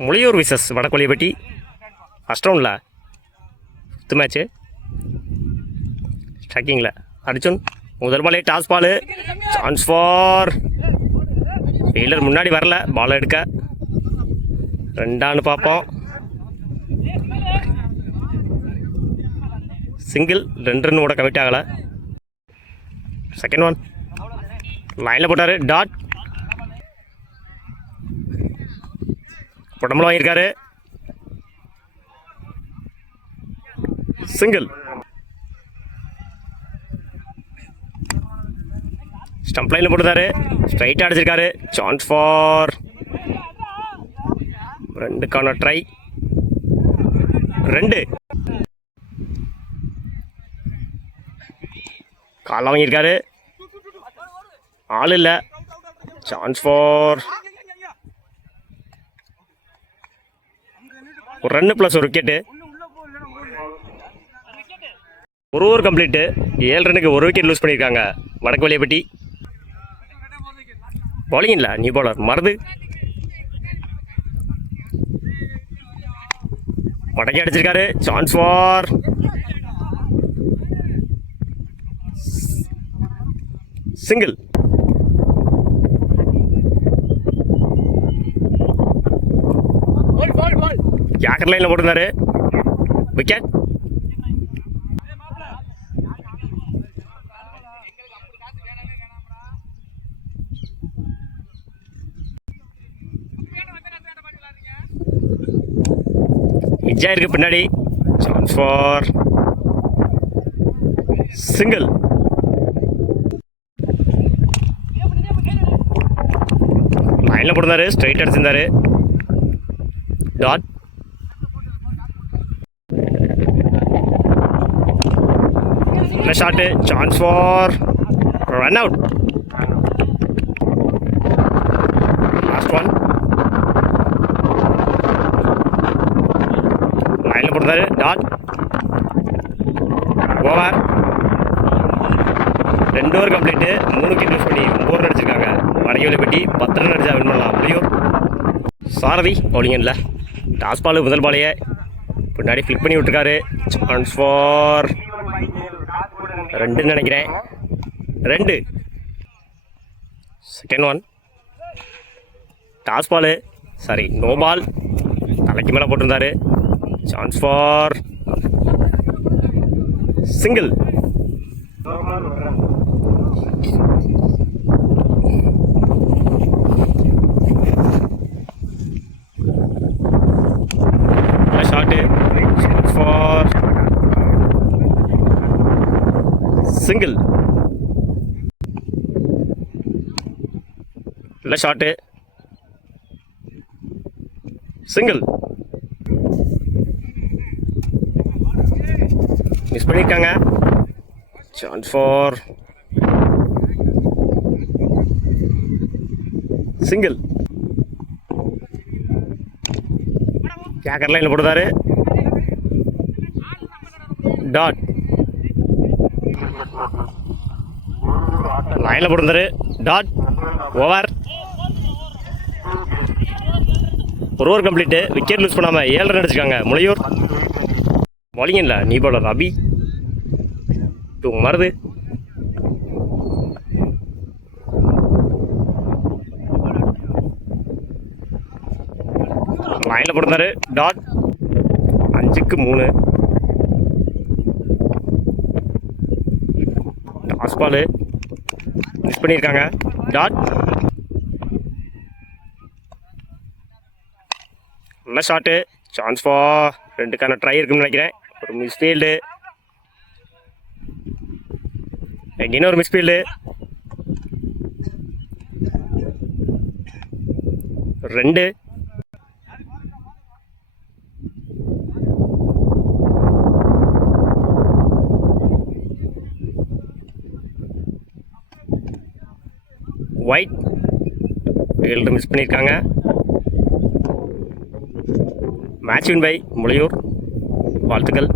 முளியூர் விசஸ் வடகொல்லிப்பட்டி ஃபஸ்ட் ரவுண்டில் 10 மேட்ச்சு ஸ்ட்ரைக்கிங்கில் அர்ஜுன் முதல் பாலே toss ball chance for fielder முன்னாடி வரல பால் எடுக்க ரெண்டான்னு பார்ப்போம் சிங்கிள் 2 ரன் கூட கமிட் ஆகலை செகண்ட் ஒன் லைனில் போட்டார் டாட் உடம்புல வாங்கியிருக்காரு சிங்கிள் ஸ்டம்ப் லைனில் போட்டுருந்தாரு ஸ்ட்ரைட்டாக அடிச்சிருக்காரு சான்ஸ் ஃபார் 2க்கான ட்ரை 2 கால் வாங்கியிருக்காரு ஆள் இல்லை சான்ஸ் ஃபார் ஒரு ரன்னு ப்ளஸ் ஒரு விக்கெட்டு ஒரு ஓவர் கம்ப்ளீட்டு 7 ரன்னுக்கு ஒரு விக்கெட் லூஸ் பண்ணியிருக்காங்க வடகொல்லிப்பட்டி பவுலிங் இல்லை நியூ பவுலர் மருது மடக்கி அடிச்சிருக்காரு சான்ஸ் ஃபார் சிங்கிள் யாக்கர் லைனில் போட்டிருந்தாரு விக்கெட் இஜ்ஜா இருக்கு பின்னாடி சான்ஸ் ஃபார் சிங்கிள் லைனில் போட்டிருந்தாரு ஸ்ட்ரைட் அடிச்சிருந்தாரு dot shot chance for run out last one லைனில் போட்டாரு dot over 2 over complete 3 wicket use பண்ணி 9 ரன் அடிச்சிருக்காங்க வடகொல்லிப்பட்டி 10 ரன் அடிச்சா வின் பண்ணலாம் முடியும் சாரதி பவுலிங்கில் டாஸ் பால் முதல் பாலையே பின்னாடி ஃப்ளிக் பண்ணி விட்டுருக்காரு சான்ஸ் ஃபார் 2 நினைக்கிறேன் 2 second one toss ball sorry no ball தலைக்கு மேலே போட்டிருந்தாரு chance for single shot chance for single இல்லை ஷாட்டு சிங்கிள் மிஸ் பண்ணியிருக்காங்க சான்ஸ் ஃபார் சிங்கிள் கேக்கர் லைனில் போடுறாரு டாட் லைனில் போட்டிருந்தாரு டாட் ஓவர் ஒரு ஓவர் கம்ப்ளீட்டு விக்கெட் லூஸ் பண்ணாமல் 7 ரன் அடிச்சிருக்காங்க முளையூர் பவுலிங் இல்லை நீ பவுலர் அபி டூ மருது லைனில் போட்டிருந்தாரு டாட் 5க்கு 3 டாஸ் பால் மிஸ் பண்ணியிருக்காங்க டாட் நல்ல ஷாட்டு சான்ஸ் ஃபார் 2க்கான ட்ரை இருக்குன்னு நினைக்கிறேன் ஒரு மிஸ் ஃபீல்டு எங்கேயும் ஒரு miss field 2 white field miss பண்ணியிருக்காங்க மேட்ச் வின் பை முளையூர் வாழ்த்துக்கள்